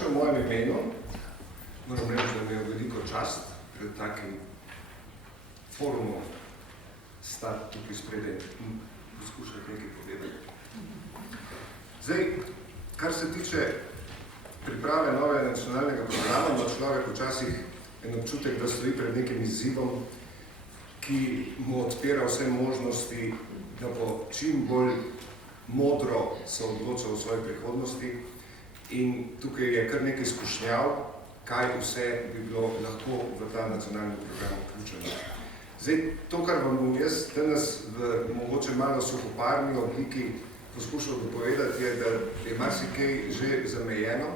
Dobrodošli v mojem imenu. Moram reči, da mi je veliko čast pred takim forumom stati tukaj spredaj in poskušati nekaj povedati. Zdaj, kar se tiče priprave novega nacionalnega programa, ima človek včasih en občutek, da stoji pred nekim izzivom, ki mu odpira vse možnosti, da bo čim bolj modro se odločal v svoji prihodnosti. In tukaj je kar nekaj izkušnjav, kaj vse bi bilo lahko v ta nacionalni program vključeno. Zdaj, to, kar vam bom jaz danes v mogoče malo suhoparni obliki poskušal dopovedati, je, da je marsikaj že zamejeno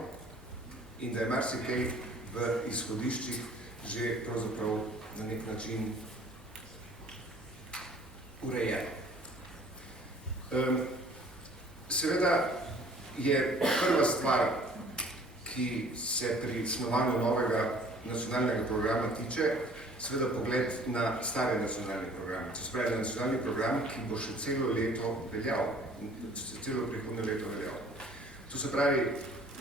in da je marsikaj v izhodiščih že pravzaprav na nek način urejeno. Seveda je prva stvar, ki se pri snovanju novega nacionalnega programa tiče, seveda pogled na stare nacionalne programe. To se pravi, nacionalni program, ki bo še celo leto veljal, celo prihodnje leto veljal. To se pravi,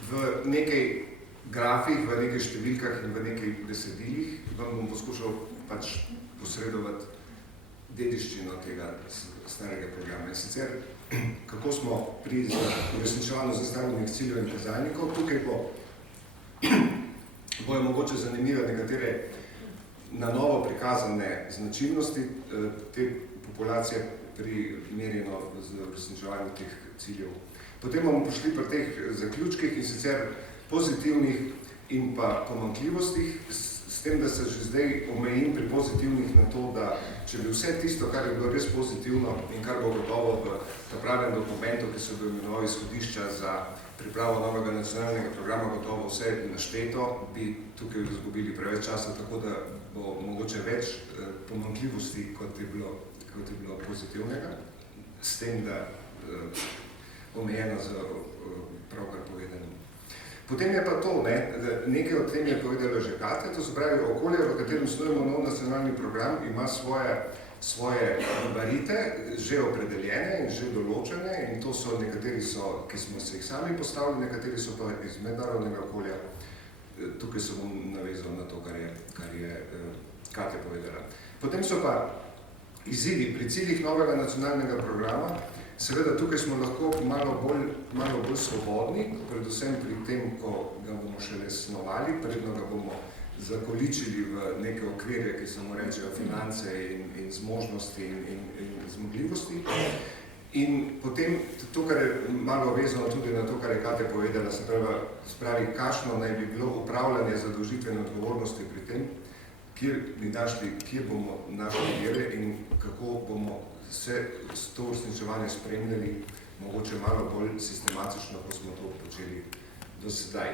v nekaj grafih, v nekaj številkah in v nekaj besedilih vam bom poskušal pač posredovati dediščino tega starega programa. In sicer, kako smo pri uresničevanju zastavljenih ciljev in kazalnikov. Tukaj bojo mogoče zanimive nekatere na novo prikazane značilnosti te populacije pri merjeno z uresničevanju teh ciljev. Potem bomo prišli pri teh zaključkih in sicer pozitivnih in pa pomanjkljivostih, s tem, da se že zdaj omejim pri pozitivnih na to, da če bi vse tisto, kar je bilo res pozitivno in kar bo gotovo v pravem dokumentu, ki se bo imenoval izhodišča za pripravo novega nacionalnega programa, gotovo vse našteto, bi tukaj izgubili preveč časa, tako da bo mogoče več pomanjkljivosti, kot je bilo pozitivnega, s tem, da omejeno za pravkar povedanim. Potem je pa to, nekaj od tem je povedala že Katja, to se pravi, okolje, v katerem snujemo nov nacionalni program, ima svoje gabarite, že opredeljene in že določene, in to so nekateri, ki smo se jih sami postavili, nekateri so pa iz mednarodnega okolja. Tukaj se bom navezal na to, kar je Katja povedala. Potem so pa izzivi pri ciljih novega nacionalnega programa. Seveda, tukaj smo lahko malo bolj svobodni, predvsem pri tem, ko ga bomo šele snovali, predno ga bomo zakoličili v neke okvirje, ki se mu rečejo finance in zmožnosti in zmogljivosti. In potem to, kar je malo vezano tudi na to, kar je Katja povedala, se pravi, kakšno naj bi bilo upravljanje zadolžitvene odgovornosti pri tem, kje bomo našli vire in kako bomo se to uresničevanje spremljali, mogoče malo bolj sistematično, kot smo to počeli do sedaj.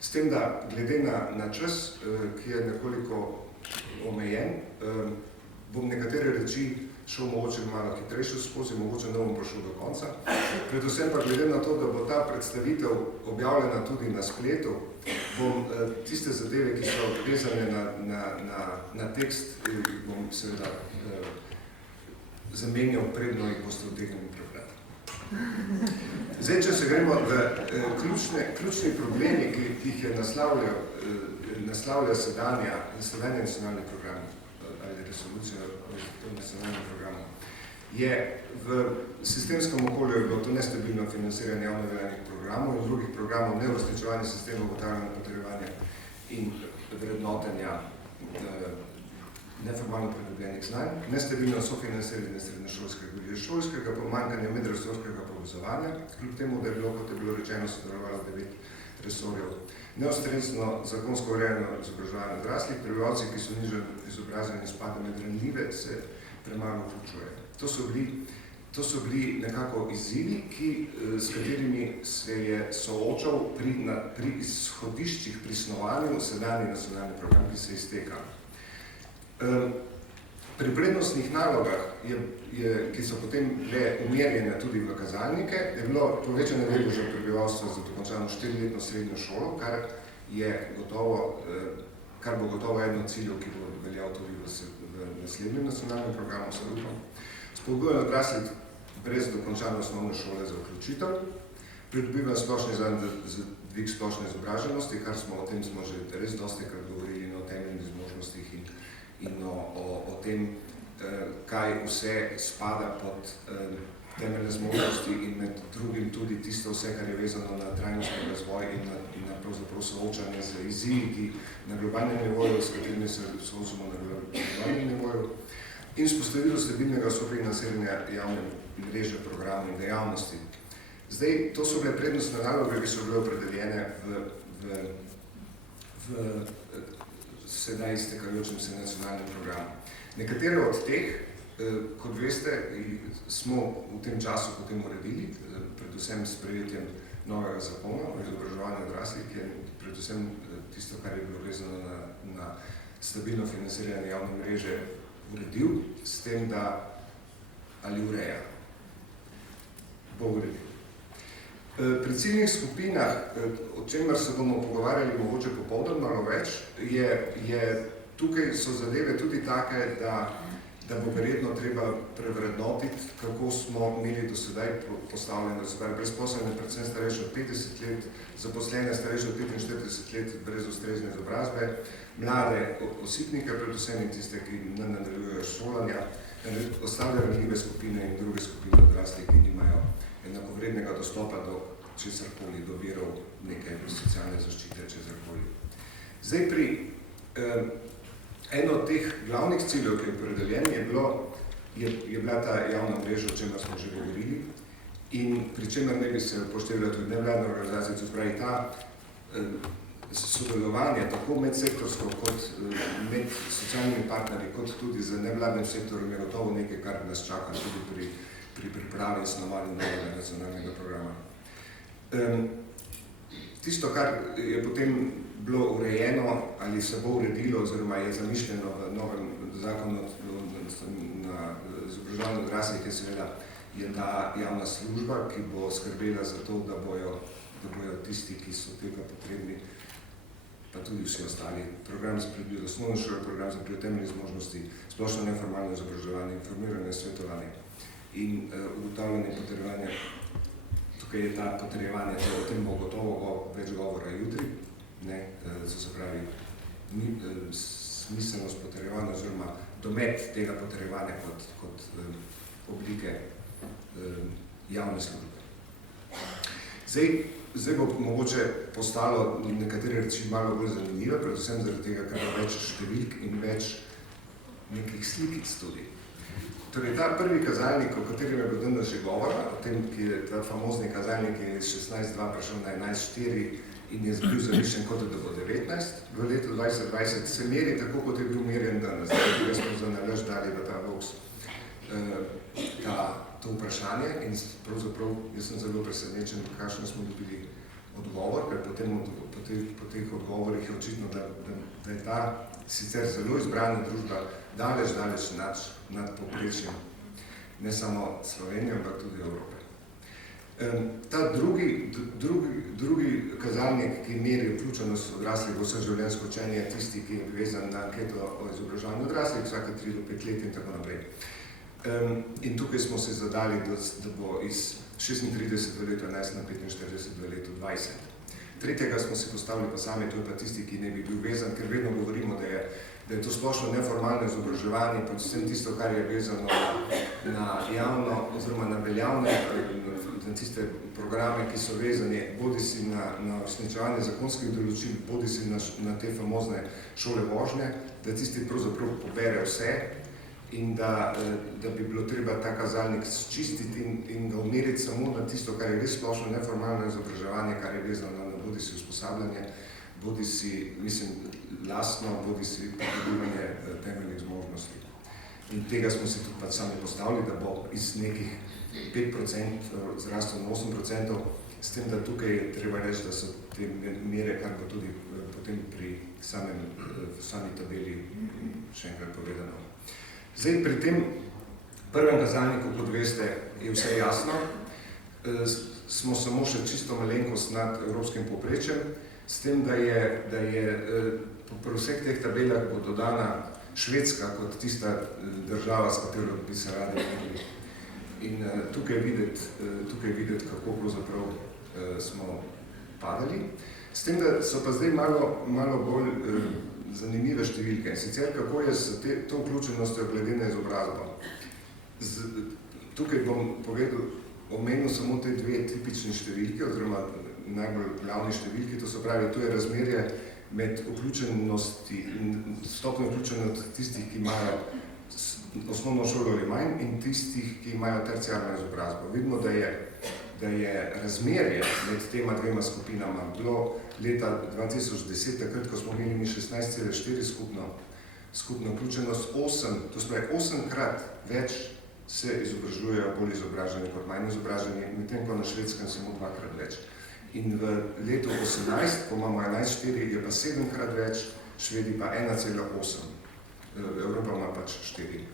S tem, da glede na čas, ki je nekoliko omejen, bom nekatere reči šel mogoče malo hitrejše skozi, mogoče ne bom prišel do konca. Predvsem pa glede na to, da bo ta predstavitev objavljena tudi na spletu, bom tiste zadeve, ki so vezane na tekst, bom seveda zamenjal predno in boste vtegnili prebrati. Zdaj, če se gremo v ključni problemi, ki jih je naslavlja sedanje nacionalni program ali resolucija o nacionalnem programu, je v sistemskem okolju je bilo to nestabilno financiranje javno veljavnih programov in drugih programov, neuresničevanje sistemov ugotavljanja potrjevanja in vrednotenja neformalno pridobljenih znanj, nestabilno sofinanciranje srednješolskega in šolskega, pomanjkanje medresorskega povezovanja, kljub temu, da je bilo, kot je bilo rečeno, sodelovalo 9 resorjev, neustrezno zakonsko urejeno izobraževanje odraslih, prebivalci, ki so nižje izobrazeni in spada med ranljive, se premalo vključujejo. To so bili nekako izzivi, s katerimi se je soočal pri izhodiščih, pri snovanju sedanji nacionalni program, ki se izteka. Pri prednostnih nalogah, ki so potem bile umerjene tudi v kazalnike, je bilo povečanje deleža prebivalstva za dokončano 4-letno srednjo šolo, kar bo gotovo eden od ciljev, ki bo veljal tudi v naslednjem nacionalnem programu, se upam. Spodbujanje odraslih brez dokončane osnovne šole za vključitev, pridobivanje splošnih znanj dvig splošne izobraženosti, kar o tem smo že res dostikrat govorili, o temeljnih zmožnostih in o tem, kaj vse spada pod temeljne zmožnosti in med drugim tudi tisto vse, kar je vezano na trajnostni razvoj in na pravzaprav soočanje z izzivi, ki na globalnem nivoju, s katerimi se soočamo na globalnem nivoju, in vzpostavitev stabilnega sofinanciranja javne mreže, programov in dejavnosti. Zdaj, to so bile prednostne naloge, ki so bile opredeljene v sedaj iztekajočem se nacionalnem programu. Nekatere od teh, kot veste, smo v tem času potem uredili, predvsem s sprejetjem novega zakona o izobraževanju odraslih, ki je predvsem tisto, kar je bilo vezano na stabilno financiranje javne mreže, uredil, s tem, da ali ureja, bo uredil. Pri ciljnih skupinah, o čemer se bomo pogovarjali mogoče popoldan malo več, tukaj so zadeve tudi take, da bo verjetno treba prevrednotiti, kako smo imeli do sedaj postavljeno, brezposelne predvsem starejše od 50 let, zaposlene starejše od 45 let brez ustrezne izobrazbe, mlade osipnike predvsem in tiste, ki ne nadaljujejo šolanja, ostale ranljive skupine in druge skupine odraslih, ki nimajo enakovrednega dostopa do česarkoli, do virov neke socialne zaščite, česarkoli. Zdaj eno od teh glavnih ciljev, ki je opredeljen, je bila ta javna mreža, o čemer smo že govorili, in pri čemer ne bi se upoštevalo tudi nevladne organizacije, to spravi ta sodelovanje tako medsektorsko kot med socialnimi partnerji, kot tudi z nevladnim sektorom je gotovo nekaj, kar nas čaka tudi pri pripravi in snovanju novega nacionalnega programa. Tisto, kar je potem bilo urejeno ali se bo uredilo oziroma je zamišljeno v novem zakonu na izobraževanju odraslih, je seveda ta javna služba, ki bo skrbela za to, da bojo tisti, ki so tega potrebni, pa tudi vsi ostali, program za pridobitev osnovne šole, program za pridobitev temeljnih zmožnosti, splošno neformalno izobraževanje, informiranje, svetovanje in ugotavljanje potrjevanja. Tukaj je ta potrjevanje, o tem bo gotovo več govora jutri, co se pravi smiselnost potrjevanja oziroma domet tega potrjevanja kot oblike javne službe. Zdaj bo mogoče postalo nekatere reči malo bolj zanimive, predvsem zaradi tega, ker je več številk in več nekih slikic tudi. Torej, ta prvi kazalnik, o katerem je bilo danes že govora, o tem, ki je ta famozni kazalnik, ki je iz 16.2 prišel na 11.4 in je bil zamišljen kot da bo 19 v letu 2020, se meri tako, kot je bil merjen danes. Zdaj smo za nalaž dali v ta box to vprašanje in pravzaprav jaz sem zelo presenečen, kakšno smo dobili odgovor, ker po teh odgovorih je očitno, da je ta sicer zelo izbrana družba daleč nad povprečjem, ne samo Slovenije, ampak tudi Evrope. Ta drugi kazalnik, ki meri vključenost odraslih v vseživljenjsko učenje, je tisti, ki je vezan na anketo o izobraževanju odraslih vsake 3 do 5 let in tako naprej. In tukaj smo se zadali, da bo iz 36 v letu 11 na 45 v letu 20. Tretjega smo si postavili pa sami, to je pa tisti, ki ne bi bil vezan, ker vedno govorimo, da je to splošno neformalno izobraževanje, predvsem tisto, kar je vezano na javno oziroma na veljavne, na tiste programe, ki so vezani bodisi na uresničevanje zakonskih določil, bodisi na te famozne šole vožnje, da tisti pravzaprav pobere vse in da bi bilo treba ta kazalnik čistiti in ga umeriti samo na tisto, kar je res splošno neformalno izobraževanje, kar je vezano na bodisi usposabljanje, bodisi, lastno, bodisi pridobivanje temeljnih zmožnosti. In tega smo si tudi sami postavili, da bo iz nekih 5% zrastel na 8%, s tem, da tukaj je treba reči, da so te mere, kar bo tudi potem pri sami tabeli še enkrat povedano. Zdaj, pri tem prvem kazalniku, kot veste, je vse jasno. Smo samo še čisto malenkost nad evropskim povprečjem, s tem, da je pri vseh teh tabelah bo dodana Švedska kot tista država, s katero bi se radi videli. In tukaj videti, kako pravzaprav smo padali. S tem, da so pa zdaj malo bolj zanimive številke. Sicer kako je s to vključenostjo glede na izobrazbo. Tukaj bom omenil samo te dve tipični številke, oziroma najbolj glavni številki, to se pravi, to je razmerje med stopnjo vključenosti tistih, ki imajo osnovno šolo ali manj, in tistih, ki imajo terciarno izobrazbo. Vidimo, da je razmerje med tema dvema skupinama bilo leta 2010, takrat, ko smo imeli 16,4 skupno vključenost, to se pravi 8-krat več se izobražujejo bolj izobraženi kot manj izobraženi, medtem ko na Švedskem samo 2-krat več. In v letu 18, ko imamo 11,4, je pa 7-krat več, Švedi pa 1,8. Evropa ima pač 4.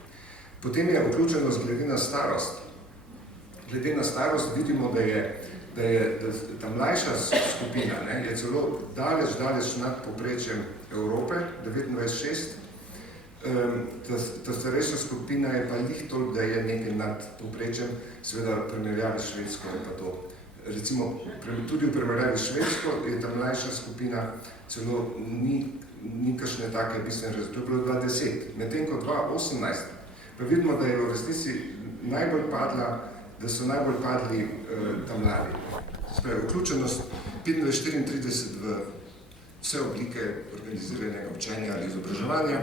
Potem je vključenost glede na starost. Glede na starost vidimo, da je ta mlajša skupina je celo daleč nad povprečjem Evrope, 29,6. Ta starejša skupina je pa lih toliko, da je nekaj nad povprečjem, seveda primerjavi s Švedsko in pa to. Recimo, tudi v primerjavi s Švedsko je ta mlajša skupina celo ni kakšne take bistvene razlike. To je bilo 2010, medtem ko 2018, pa vidimo, da je v resnici da so najbolj padli ta mladi. Spravi, vključenost 25-34 v vse oblike organiziranega učenja ali izobraževanja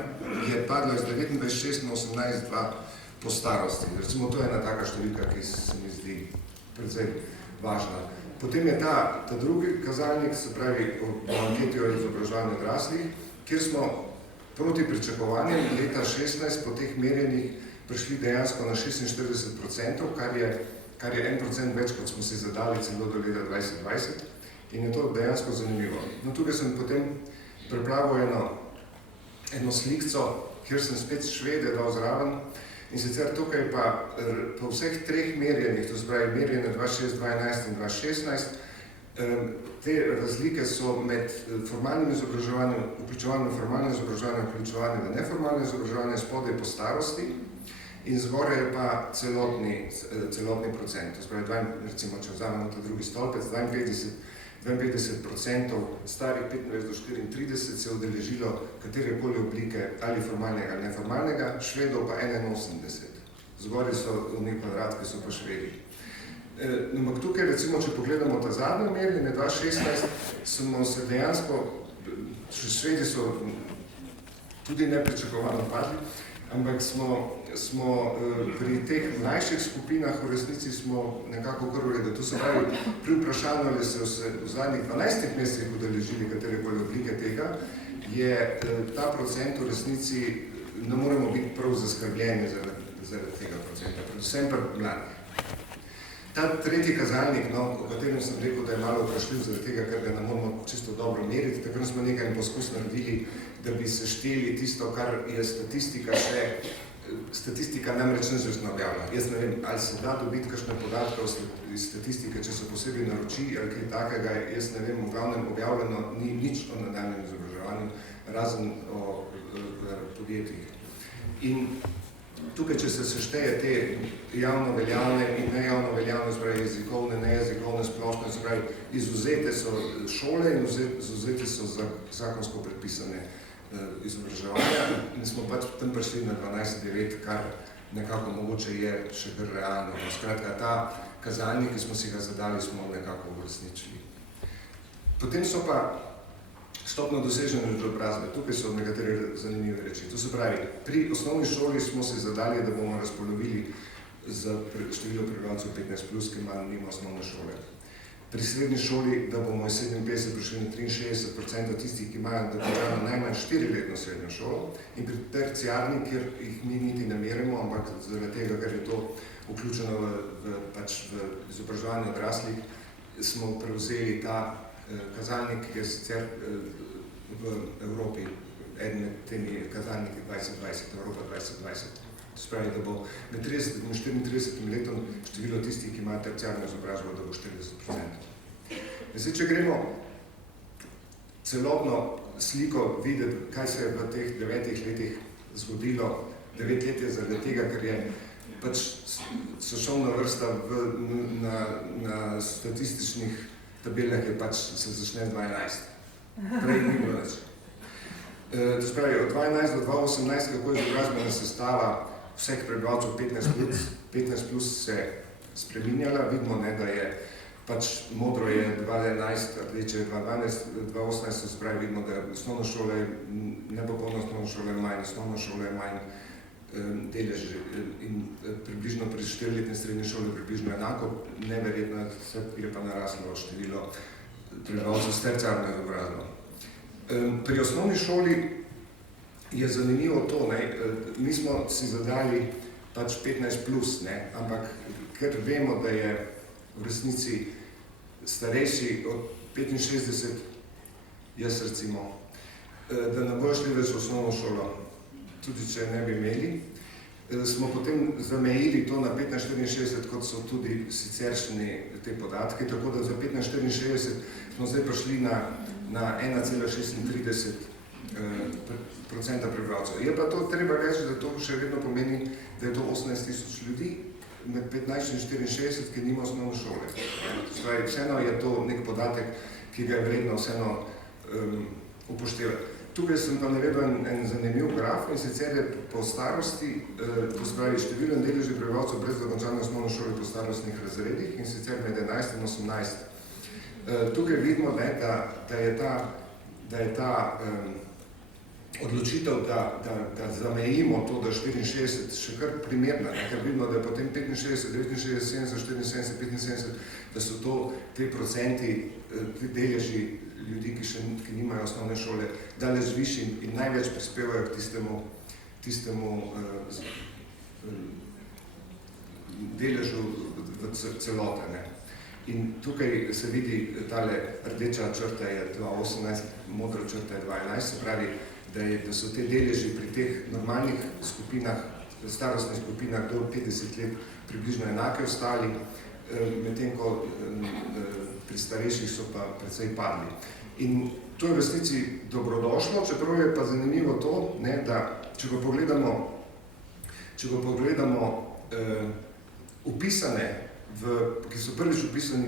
je padlo iz 29,6 na 18,2 po starosti. Recimo, to je ena taka številka, ki se mi zdi precej važna. Potem je ta drugi kazalnik, se pravi o anketi o izobraževanju odraslih, kjer smo proti pričakovanjem leta 2016 po teh merjenjih prišli dejansko na 46%, kar je 1% več, kot smo si zadali celo do leta 2020. In je to dejansko zanimivo. No, tukaj sem potem pripravil eno slikco, kjer sem spet Švede dal zraven. In sicer tukaj pa po vseh treh merjenjih, to se pravi merjenje 2006, 2011 in 2016, te razlike so med formalnim izobraževanjem, vključevanjem v formalno izobraževanje, vključevanjem v neformalno izobraževanje, spodaj po starosti in zgoraj je pa celotni procent. To se pravi, recimo, če vzamemo ta drugi stolpec, 52% starih 25 do 34 se je udeležilo katerekoli oblike ali formalnega ali neformalnega, Švedov pa 81. Zgoraj so oni kvadratki, so pa Švedi. Ampak tukaj, recimo, če pogledamo ta zadnjo merjenje, 2016, smo se dejansko, Švedi so tudi nepričakovano padli, ampak smo pri teh mlajših skupinah v resnici smo nekako kar v redu. To se pravi, pri vprašanju, ali so se v zadnjih 12 mesecih udeležili katerekoli oblike tega, je ta procent v resnici, ne moremo biti prav zaskrbljeni zaradi tega procenta, predvsem pa mladih. Ta tretji kazalnik, o katerem sem rekel, da je malo vprašljiv zaradi tega, ker ga ne moramo čisto dobro meriti, takrat smo nekaj poskus naredili, da bi se šteli tisto, kar je statistika namreč neizvrstno objavlja. Jaz ne vem, ali se da dobiti kakšne podatke iz statistike, če se posebej naroči ali kaj takega, jaz ne vem, v glavnem objavljeno ni nič o nadaljnjem izobraževanju, razen o podjetjih. In tukaj, če se sešteje te javno veljavne in nejavno veljavne, se pravi jezikovne, nejezikovne, splošne, se pravi izvzete so šole in izvzete so zakonsko predpisane izobraževanja in smo pač tam prišli na 12,9, kar nekako mogoče je še kar realno. Skratka, ta kazalnik, ki smo si ga zadali, smo nekako uresničili. Potem so pa stopno dosežene izobrazbe. Tukaj so nekatere zanimive reči. To se pravi, pri osnovni šoli smo si zadali, da bomo razpolovili za število prebivalcev 15+, ki nima osnovne šole. Pri srednji šoli, da bomo iz 57 prišli na 63% tistih, ki imajo dokončano najmanj 4-letno srednjo šolo, in pri terciarni, kjer jih mi niti ne merimo, ampak zaradi tega, ker je to vključeno v izobraževanje odraslih, smo prevzeli ta kazalnik, ki je sicer v Evropi eden med temi kazalniki 2020, Evropa 2020. To spravi, da bo med 30 in 34 letom število tistih, ki imajo terciarno izobrazbo, da bo 40%. Zdaj, če gremo celotno sliko videti, kaj se je v teh 9 letih zgodilo. 9 let je zaradi tega, ker je pač sešovna vrsta na statističnih tabelah je pač se začne 2011. Prej ni bilo nič. To se pravi, od 2012 do 2018, kako je izobrazbena sestava vseh prebivalcev 15 plus se spreminjala. Vidimo, ne, da je pač modro je 2011, rdeče je 2012, 2018, to se pravi, vidimo, da osnovno šole, nepopolno osnovno šole je manj, osnovno šole je manj delež in približno pri 4-letni srednji šoli približno enako, neverjetno je pa naraslo število prebivalcev s terciarno izobrazbo. Pri osnovni šoli je zanimivo to, ne, mi smo si zadali pač 15 plus, ne, ampak ker vemo, da je v resnici starejši od 65, jaz recimo, da ne bojo šli več v osnovno šolo, tudi če ne bi imeli, smo potem zamejili to na 15-64, kot so tudi siceršnji te podatke, tako da za 15-64 smo zdaj prišli na 1,36% prebivalcev. Je pa to treba reči, da to še vedno pomeni, da je to 18,000 ljudi med 15 in 64, ki nima osnovne šole. Vseeno je to nek podatek, ki ga je vredno vseeno upoštevati. Tukaj sem pa navedel en zanimiv graf, in sicer je po starosti, to se pravi število in deleži prebivalcev brez dokončane osnovne šole po starostnih razredih, in sicer med 11 in 18. Tukaj vidimo, ne, da je ta odločitev, da zamejimo to, da 64 še kar primerna, ne, ker vidimo, da je potem 65, 69, 70, 74, 75, da so to te procenti, te deleži ljudi, ki nimajo osnovne šole, daleč višji in največ prispevajo k tistemu deležu v celote. Ne. In tukaj se vidi, tale rdeča črta je 2018, modra črta je 2011, se pravi, da so te deleži pri teh normalnih skupinah, starostnih skupinah do 50 let približno enake ostali, medtem ko pri starejših so pa precej padli. In to je v resnici dobrodošlo, čeprav je pa zanimivo to, ne, da če pa pogledamo upisane, ki so prvič upisani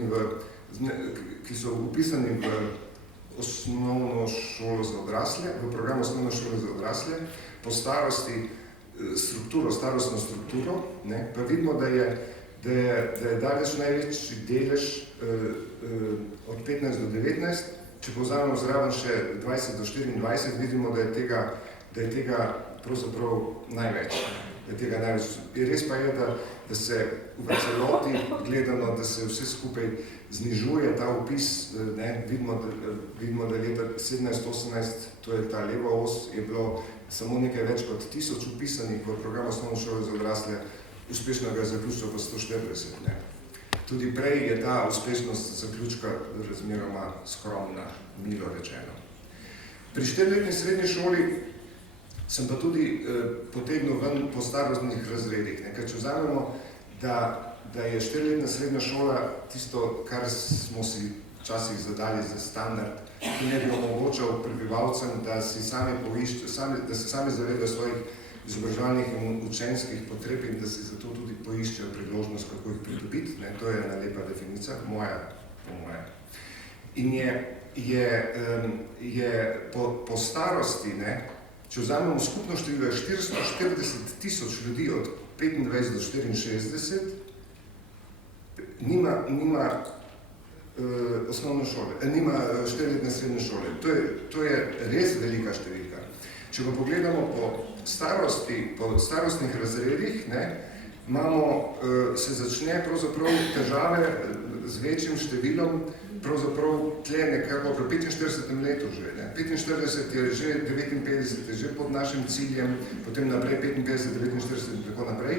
v osnovno šolo za odrasle, v program osnovne šole za odrasle, po starosti starostno strukturo, ne, pa vidimo, da je daleč največji delež od 15 do 19, če povzamemo zraven še 20 do 24, vidimo, da je tega pravzaprav največ. Res pa je, da se v celoti gledano, da se vse skupaj znižuje ta upis, ne, vidimo, da leta 17-18, to je ta leva os, je bilo samo nekaj več kot 1000 upisanih v program osnovne šole za odrasle, uspešno ga je zaključilo pa 140. Ne. Tudi prej je ta uspešnost zaključka razmeroma skromna, milo rečeno. Pri 4-letni srednji šoli sem pa tudi potegnil ven po starostnih razredih. Ker če vzamemo, da je 4-letna srednja šola tisto, kar smo si včasih zadali za standard, ki ne bi omogočal prebivalcem, da se sami zavedajo svojih izobraževalnih in učenskih potreb in da si zato tudi poiščejo priložnost, kako jih pridobiti. To je ena lepa definicija, po moje. In je po starosti, ne, če vzamemo skupno število, 440 000 ljudi od 25 do 64, nima osnovne šole, nima 4-letne srednje šole. To je res velika številka. Če pa pogledamo po starostnih razredih, ne, se začne pravzaprav težave z večjim številom, pravzaprav tle nekako pri 45. letu že. 45 je že, 59 je že pod našim ciljem, potem naprej 55, 49 in tako naprej.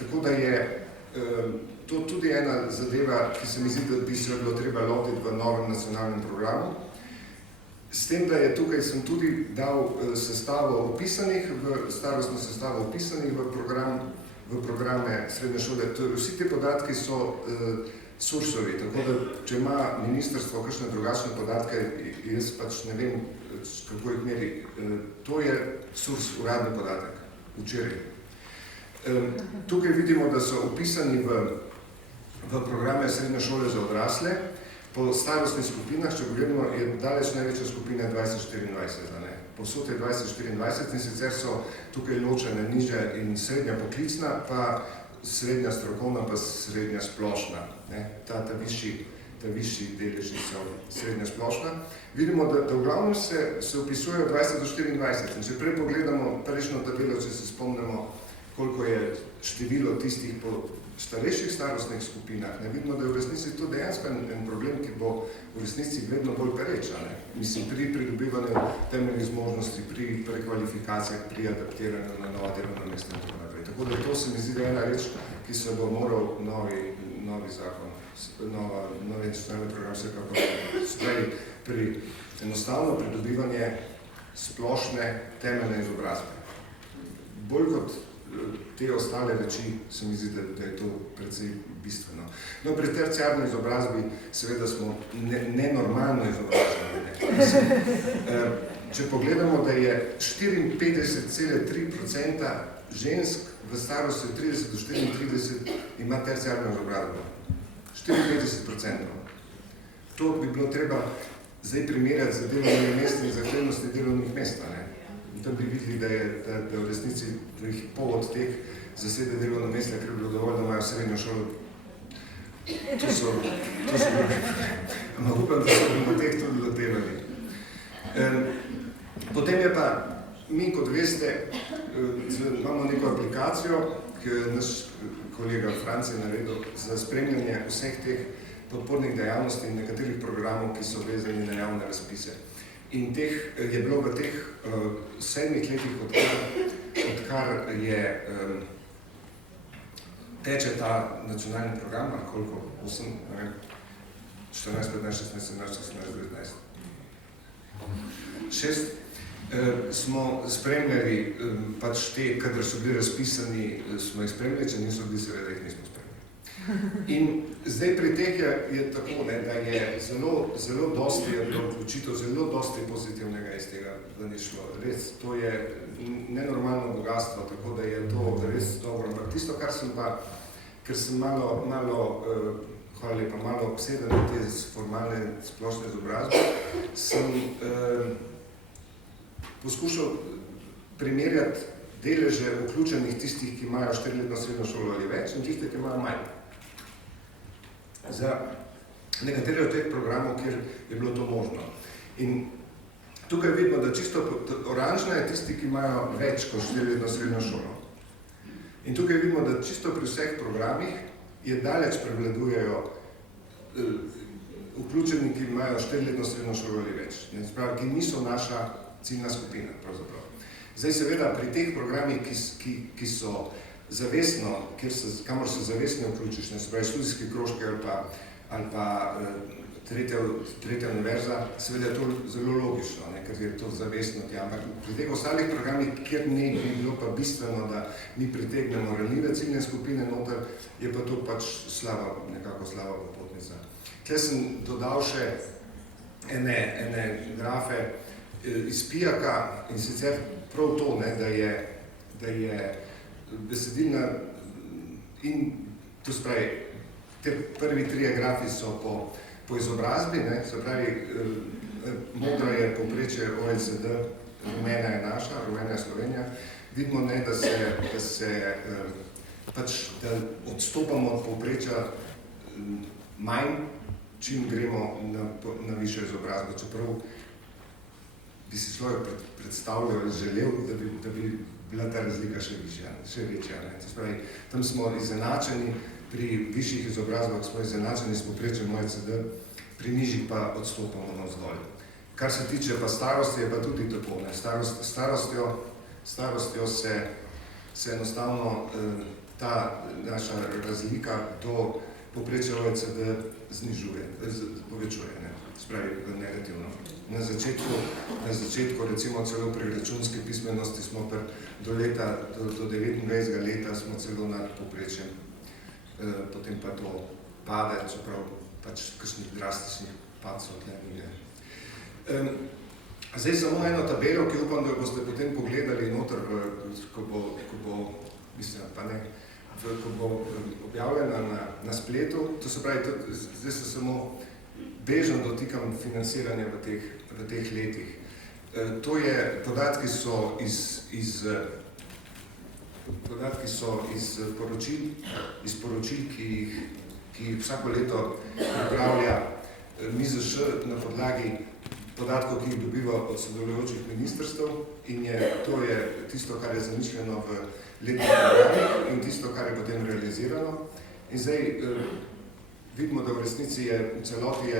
Tako da je to tudi ena zadeva, ki se mi zdi, da bi se bilo treba lotiti v novem nacionalnem programu. S tem, da je tukaj sem tudi dal sestavo opisanih, starostno sestavo opisanih v programe srednje šole. Vsi te podatki so SURS-ovi, tako da če ima ministrstvo kakšne drugačne podatke, jaz pač ne vem, kako jih meri. To je SURS uradni podatek, včeraj. Tukaj vidimo, da so opisani v programe srednje šole za odrasle, Po starostnih skupinah, če pogledamo, je daleč največja skupina 20-24, povsod je 20-24 in sicer so tukaj ločene nižja in srednja poklicna, pa srednja strokovna, pa srednja splošna. Ta višji deleži so srednja splošna. Vidimo, da v glavnem se vpisujejo 20-24 in če prej pogledamo prejšnjo tabelo, če se spomnimo, koliko je število tistih po starejših starostnih skupinah, vidimo, da je v resnici to dejansko en problem, ki bo v resnici vedno bolj pereč, mislim, pri pridobivanju temeljnih zmožnosti, pri prekvalifikacijah, pri adaptiranju na nova delovna mesta in tako naprej. Tako da to se mi zdi ena reč, ki se bo moral novi zakon, novi institucionalni program vsekakor spravi pri enostavno pridobivanje splošne temeljne izobrazbe. Bolj kot te ostale reči se mi zdi, da je to precej bistveno. No, pri terciarni izobrazbi seveda smo nenormalno izobraženi. Če pogledamo, da je 54,3% žensk v starosti 30 do 34 ima terciarno izobrazbo. 54%. To bi bilo treba zdaj primerjati za delovne mesta in zahtevnosti delovnih mest. Tam bi videli, da v resnici pol od teh zasede delovna mesta, ker bi bilo dovolj, da imajo srednjo šolo. To so ampak upam, da so bomo teh tudi lotevali. Potem je pa, mi kot veste, imamo neko aplikacijo, ki je naš kolega Franc je naredil za spremljanje vseh teh podpornih dejavnosti in nekaterih programov, ki so vezani na javne razpise. In je bilo v teh 7 letih, odkar je teče ta nacionalni program, ali koliko? 8, 14, 15, 16, 17, 18, 19. 6 smo spremljali pač te, kadar so bili razpisani, smo jih spremljali, če niso bili, seveda jih nismo spremljali. In zdaj pri teh je tako, da je zelo dosti je bilo vključitev, zelo dosti pozitivnega iz tega, da ni šlo. Res, to je nenormalno bogatstvo, tako da je to res dobro. Ampak tisto, kar sem pa, ker sem malo hvala lepa, malo obseden na te formalne splošne izobrazbe, sem poskušal primerjati deleže vključenih tistih, ki imajo 4-letno srednjo šolo ali več, in tistih, ki imajo manj. Za nekatere od teh programov, kjer je bilo to možno. In tukaj vidimo, da čisto oranžna je tisti, ki imajo več kot 4-letno srednjo šolo. In tukaj vidimo, da čisto pri vseh programih je daleč prevladujejo vključeni, ki imajo 4-letno srednjo šolo ali več. Ki niso naša ciljna skupina, pravzaprav. Zdaj seveda pri teh programih, ki so zavestno, kamor se zavestno vključiš, se pravi študijski krožki ali pa tretja univerza, seveda je to zelo logično, ker je to zavestno tja. Ampak pri teh ostalih programih, kjer ne bi bilo pa bistveno, da mi pritegnemo ranljive ciljne skupine noter, je pa to pač nekako slaba popotnica. Tukaj sem dodal še ene grafe iz Pijaka in sicer prav to, da je besedilna in to spravi, te prvi 3 grafi so po izobrazbi, se pravi, modra je povprečje OECD, rumena je naša, rumena je Slovenija. Vidimo, da odstopamo od povprečja manj, čim gremo na višjo izobrazbo, čeprav bi si človek predstavljal, želel, da bi bila ta razlika še večja. Tam smo izenačeni, pri višjih izobrazbah smo izenačeni s povprečjem OECD, pri nižjih pa odstopamo navzdol. Kar se tiče pa starosti, je pa tudi tako. Starostjo se enostavno ta naša razlika do povprečja OECD povečuje, spravi negativno. Na začetku, recimo celo pri računski pismenosti smo do 29. leta smo celo nad povprečjem, potem pa to pade, čeprav pač kakšnih drastičnih padcev tle ni. Zdaj samo eno tabelo, ki upam, da boste potem pogledali noter, ko bo objavljena na spletu. To se pravi, zdaj so samo bežno dotikam financiranja v teh letih. Podatki so iz poročil, ki jih vsako leto pripravlja MIZŠ na podlagi podatkov, ki jih dobiva od sodelujočih ministrstev, in to je tisto, kar je zamišljeno v letnih programih in tisto, kar je potem realizirano. In zdaj vidimo, da v resnici v celoti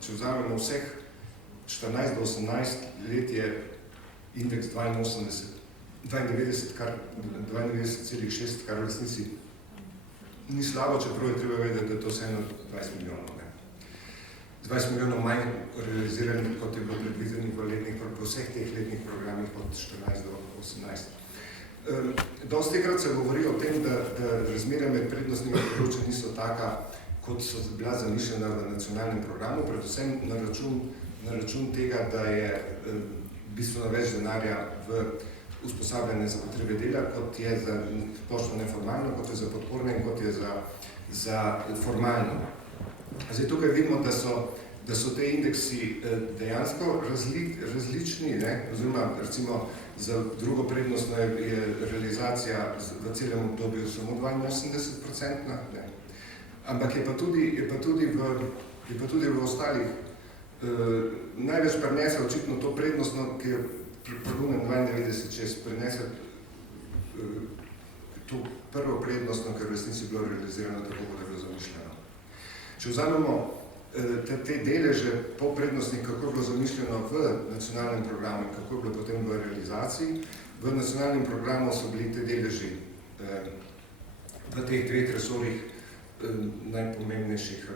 če vzamemo vseh 14 do 18 let, je indeks 92,6, kar v resnici ni slabo, čeprav je treba vedeti, da je to vseeno 20 milijonov. 20 milijonov manj realiziranih, kot je bilo predvidenih v vseh teh letnih programih od 14 do 18. Dosti krat se govori o tem, da razmerja med prednostnimi področji niso taka, kot so bila zamišljena v nacionalnem programu, predvsem na račun tega, da je bistveno več denarja v usposabljanje za potrebe dela, kot je za splošno neformalno, kot je za podporne in kot je za formalno. Zdaj, tukaj vidimo, da so te indeksi dejansko različni, oziroma recimo za drugo prednostno je realizacija v celem obdobju samo 82%, ampak je pa tudi v ostalih. Največ prinese očitno to prednostno, ki je pogumem 92,6, prinese to prvo prednostno, ker v resnici bilo realizirano tako, kot je bilo zamišljeno. Če vzamemo te deleže po prednostnih, kako je bilo zamišljeno v nacionalnem programu in kako je bilo potem v realizaciji, v nacionalnem programu so bili te deleži v teh dveh resorjih najpomembnejših,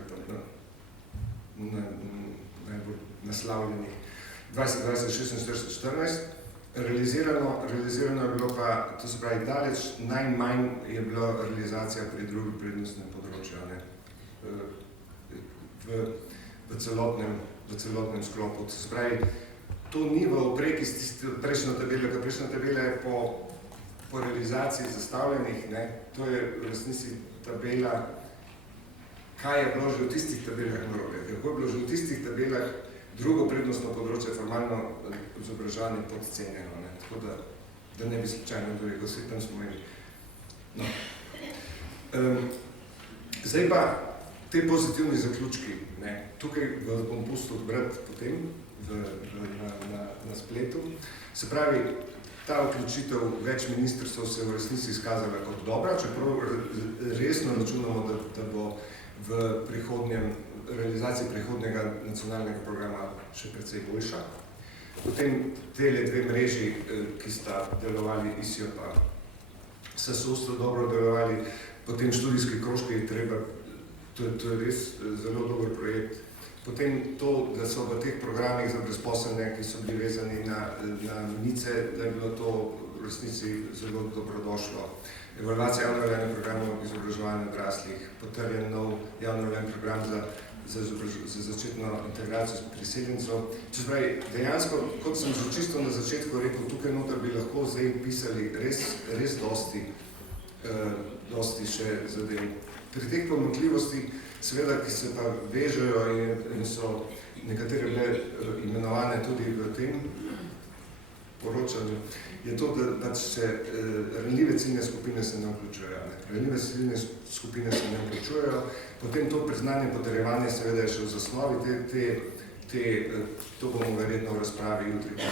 najbolj naslavljenih 2020-2016-2014. Realizirano je bilo pa, to se pravi, daleč najmanj je bila realizacija pri drugih prednostnem področju, v celotnem sklopu. To se pravi, to ni v opreki s tisto prejšnjo tabelo, ker prejšnja tabela je po realizaciji zastavljenih, to je v resnici tabela, kaj je bilo že v tistih tabelah narobe. Kako je bilo že v tistih tabelah drugo prednostno področje formalno izobraževanje podcenjeno, tako da ne bi slučajno rekel, vse tam smo imeli. Zdaj pa te pozitivni zaključki. Tukaj bom pustil odbrati potem na spletu. Se pravi, ta vključitev več ministrstv se v resnici izkazala kot dobra, čeprav resno računamo, da bo v realizaciji prihodnjega nacionalnega programa še precej boljša. Potem tele dve mreži, ki sta delovali, ISIO pa SASU, sta dobro delovali, potem študijski krožki, to je res zelo dober projekt. Potem to, da so v teh programih za brezposelne, ki so bili vezani na menice, da je bilo to v resnici zelo dobrodošlo. Evaluacija javno veljavnih programov izobraževanja odraslih, potrjen nov javno veljaven program za začetno integracijo priseljencev. Če se pravi, dejansko, kot sem že čisto na začetku rekel, tukaj noter bi lahko zdaj pisali res dosti še zadev. Pri teh pomanjkljivosti, seveda, ki se pa vežejo in so nekatere bile imenovane tudi v tem poročanju, je to, da se ranljive ciljne skupine se ne vključujejo. Ranljive ciljne skupine se ne vključujejo, potem to priznanje potrjevanje seveda je še v zasnovi, to bomo verjetno v razpravi jutri, da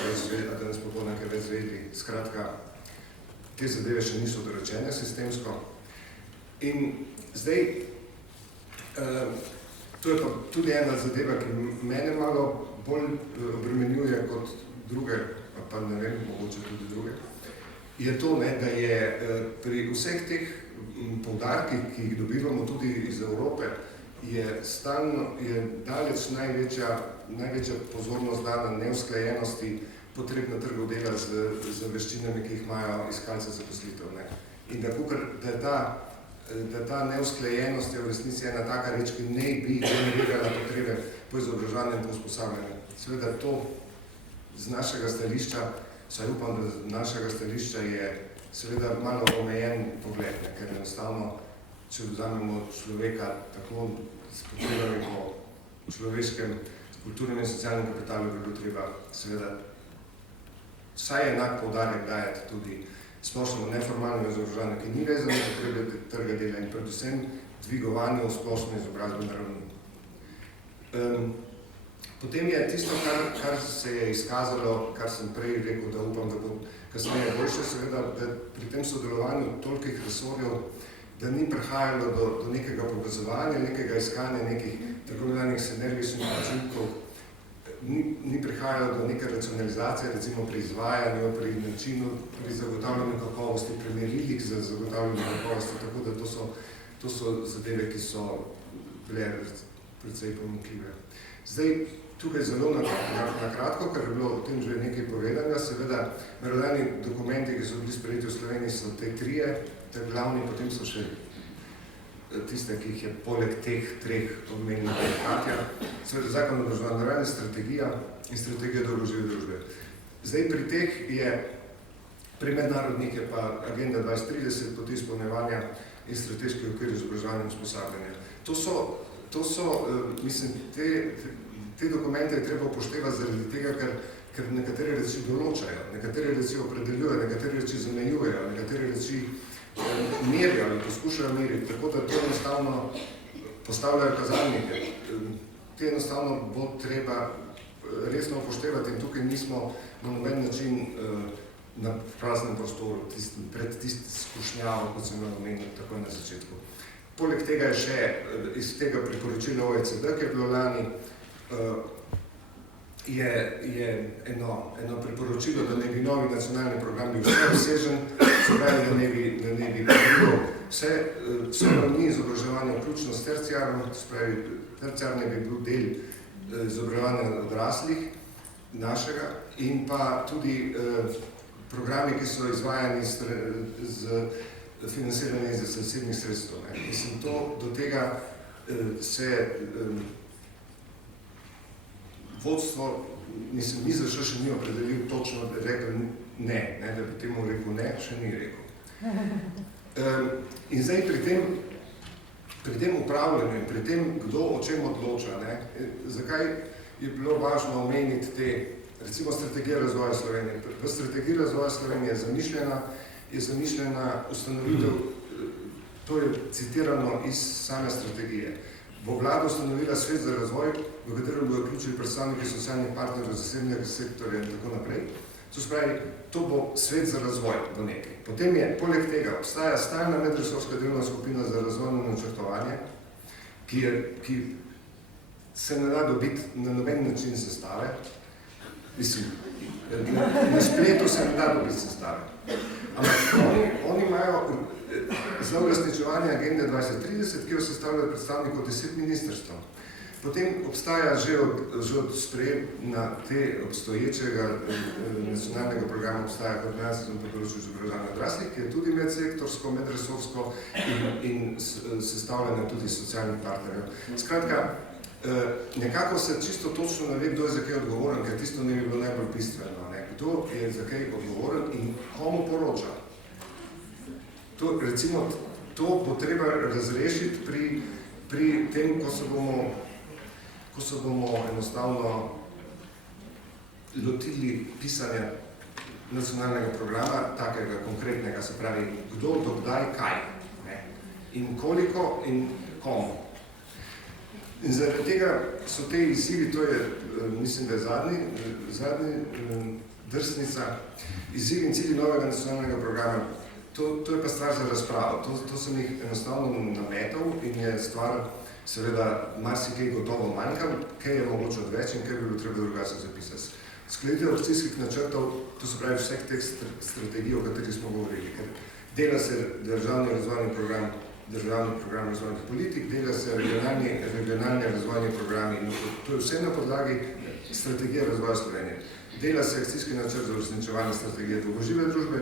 nas bo to nekaj več zvedli. Skratka, te zadeve še niso dorečene sistemsko. In zdaj, to je pa tudi ena zadeva, ki mene malo bolj obremenjuje kot druge, pa ne vem, mogoče tudi druge, je to, da je pri vseh teh poudarkih, ki jih dobivamo tudi iz Evrope, je daleč največja pozornost dana neusklajenosti potreb na trgu dela z veščinami, ki jih imajo iskalce zaposlitev. In da ta neusklajenost je v resnici ena taka reč, ki ne bi generirala potrebe po izobraževanju in po usposabljanju. Seveda to z našega stališča, saj upam, da z našega stališča je seveda malo omejen pogled, ker enostavno, če vzamemo človeka tako s potrebami človeškem, kulturnem in socialnem kapitalu bi bilo treba seveda vsaj enak poudarek dajati tudi splošnemu neformalnemu izobraževanju, ki ni vezano na potrebe trga dela in predvsem dvigovanju splošne izobrazbene ravni. Potem je tisto, kar se je izkazalo, kar sem prej rekel, da upam, da bo kasneje boljše, seveda, da pri tem sodelovanju tolikih resorjev, da ni prihajalo do nekega povezovanja, nekega iskanja nekih tako imenovanih sinergičnih učinkov, ni prihajalo do neke racionalizacije, recimo pri izvajanju, pri načinu, pri zagotavljanju kakovosti, pri merilih za zagotavljanje kakovosti, tako da to so zadeve, ki so bile precej pomanjkljive. Zdaj, tukaj zelo na kratko, ker je bilo o tem že nekaj povedanja, seveda merodajni dokumenti, ki so bili sprejeti v Sloveniji, so te trije, te glavni, potem so še tiste, ki jih je poleg teh treh omenila Katja, seveda Zakon o družbeni naravni, strategija in strategija dolgožive družbe. Zdaj, pri teh je, pri mednarodnih je pa Agenda 2030, poti izpolnjevanja in strateški okvir izobraževanja in usposabljanja. To so, mislim, te dokumente je treba upoštevati zaradi tega, ker nekatere reči določajo, nekatere reči opredeljujejo, nekatere reči zamejujejo, nekatere reči merijo ali poskušajo meriti, tako da to enostavno postavljajo kazalnike. Te enostavno bo treba resno upoštevati in tukaj nismo na noben način na praznem prostoru, pred tisti skušnjavo, kot sem ga omenil takoj na začetku. Poleg tega je še iz tega priporočila OECD, ki je bilo lani, je eno priporočilo, da ne bi novi nacionalni program bil vse obsežen, se pravi, da ne bi bilo vse ravni izobraževanja vključno s terciarno, se pravi, terciarni bi bil del izobraževanja odraslih našega in pa tudi programi, ki so izvajani z financiranje iz zasebnih sredstev. Mislim, do tega se vodstvo, mislim, ni zašel še ni opredelil točno, da je rekel ne, da bi temu rekel ne, še ni rekel. In zdaj pri tem upravljanju in pri tem, kdo o čem odloča, zakaj je bilo važno omeniti te, recimo, strategije razvoja Slovenije. V strategiji razvoja Slovenije je zamišljena ustanovitev, to je citirano iz same strategije. Bo vlada ustanovila svet za razvoj, v katerem bodo vključili predstavniki socialnih partnerjev, zasebnega sektorja in tako naprej. To se pravi, to bo svet za razvoj do nekaj. Potem je, poleg tega, obstaja stalna medresorska delovna skupina za razvojno načrtovanje, ki se ne da dobiti na noben način sestave. Mislim, na spletu se ne da dobiti sestave. Ampak oni imajo za uresničevanje Agende 2030, ki jo sestavljajo predstavnikov 10 ministrstv. Potem obstaja že od sprejema te obstoječega nacionalnega programa obstaja koordinacija na področju izobraževanja odraslih, ki je tudi medsektorsko, medresorsko in sestavljeno tudi socialnih partnerjev. Skratka, nekako se čisto točno ne ve, kdo je za kaj odgovoren, ker tisto ne bi bilo najbolj bistveno. Kdo je za kaj odgovoren in komu poroča. Recimo, to bo treba razrešiti pri tem, ko se bomo enostavno lotili pisanja nacionalnega programa, takega konkretnega, se pravi, kdo, dokdaj, kaj, in koliko in komu. In zaradi tega so te izzivi, to je, mislim, da je zadnji drsnica, izzivi in cilji novega nacionalnega programa. To je pa stvar za razpravo. To sem jih enostavno nametal in je stvar, seveda, marsikaj gotovo manjka, kaj je mogoče odveč in kaj bi bilo treba drugače zapisati. Skladitev akcijskih načrtov, to se pravi vseh teh strategij, o katerih smo govorili, ker dela se državni razvojni program, državni program razvojnih politik, dela se regionalni razvojni programi in to je vse na podlagi strategije razvoja Slovenije. Dela se akcijski načrt za uresničevanje strategije dolgožive družbe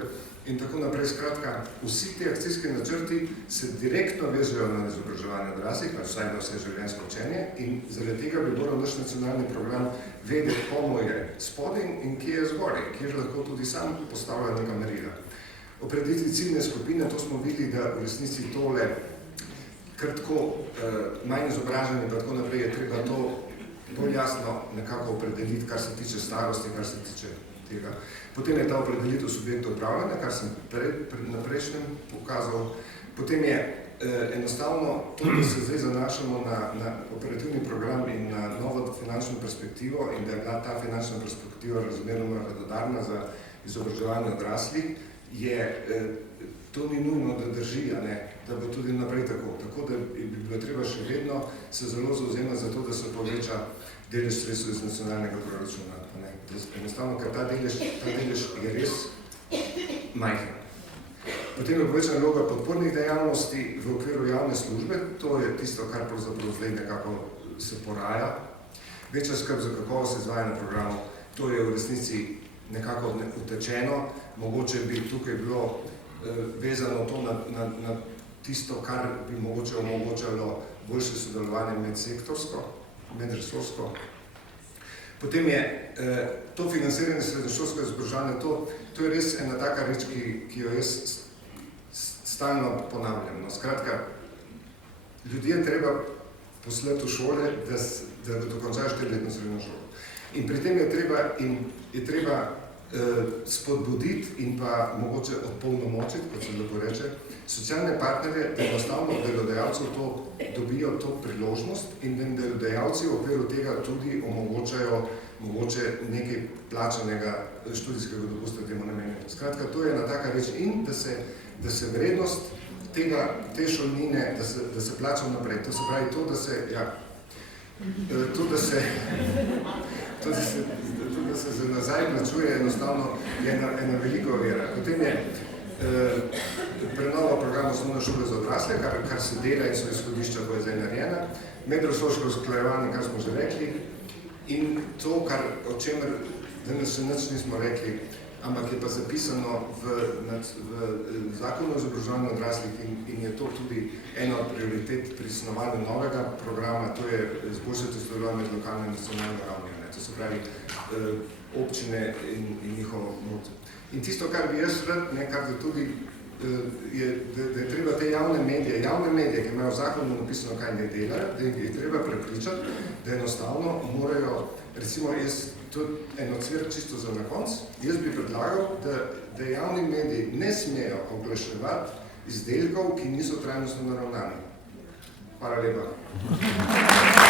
in tako naprej. Skratka, vsi ti akcijski načrti se direktno vežejo na izobraževanje odraslih, vsaj na vse življenjsko učenje in zaradi tega bi moral naš nacionalni program vedeti, komu je spodaj in kje je zgoraj, kjer lahko tudi sam postavlja neka merila. Opredeliti ciljne skupine, to smo videli, da v resnici tole kar tako manj izobraženi pa tako naprej je treba to bolj jasno nekako opredeliti, kar se tiče starosti, kar se tiče tega. Potem je ta opredelitev subjektov upravljanja, kar sem na prejšnjem pokazal. Potem je enostavno to, da se zdaj zanašamo na operativni program in na novo finančno perspektivo in da je bila ta finančna perspektiva razmeroma radodarna za izobraževanje odraslih, to ni nujno, da drži, da bo tudi naprej tako. Tako da bi bilo treba še vedno se zelo zauzemati za to, da se poveča delež sredstev iz nacionalnega proračuna. Enostavno, ker ta delež je res majhen. Potem je povečana vloga podpornih dejavnosti v okviru javne službe, to je tisto, kar pravzaprav zdaj nekako se poraja. Večja skrb za kakovost izvajanja programov, to je v resnici nekako utečeno, mogoče bi tukaj bilo vezano to na tisto, kar bi mogoče omogočalo boljše sodelovanje medresorsko. Potem je to financiranje srednješolskega izobraževanja, to je res ena taka reč, ki jo jaz stalno ponavljam. Skratka, ljudje treba poslati v šole, da dokončajo 4-letno srednjo šolo. In pri tem je treba spodbuditi in pa mogoče opolnomočiti, kot se lepo reče, socialne partnerje, da enostavno delodajalcev dobijo to priložnost in da delodajalci v okviru tega tudi omogočajo mogoče nekaj plačanega študijskega dopusta temu namenjeno. Skratka, to je ena taka reč in da se vrednost te šolnine, da se plača naprej. To se pravi to, da se za nazaj plačuje enostavno ena velika ovira. Potem je prenova programa osnovne šole za odrasle, kar se dela in so izhodišča, ko je zdaj narejena, medresorsko usklajevanje, kar smo že rekli, in to, o čemer danes še nič nismo rekli, ampak je pa zapisano v zakonu o izobraževanju odraslih in je to tudi ena od prioritet pri snovanju novega programa, to je izboljšati sodelovanje med lokalno in nacionalno ravnijo. To se pravi občine in njihovo moč. In tisto, kar bi jaz rad, kar da tudi da je treba te javne medije, ki imajo v zakonu napisano, kaj ne delajo, da je treba prepričati, da enostavno morajo, recimo jaz, to eno cver čisto za na konc, jaz bi predlagal, da javni mediji ne smejo oglaševati izdelkov, ki niso trajnostno naravnani. Hvala lepa.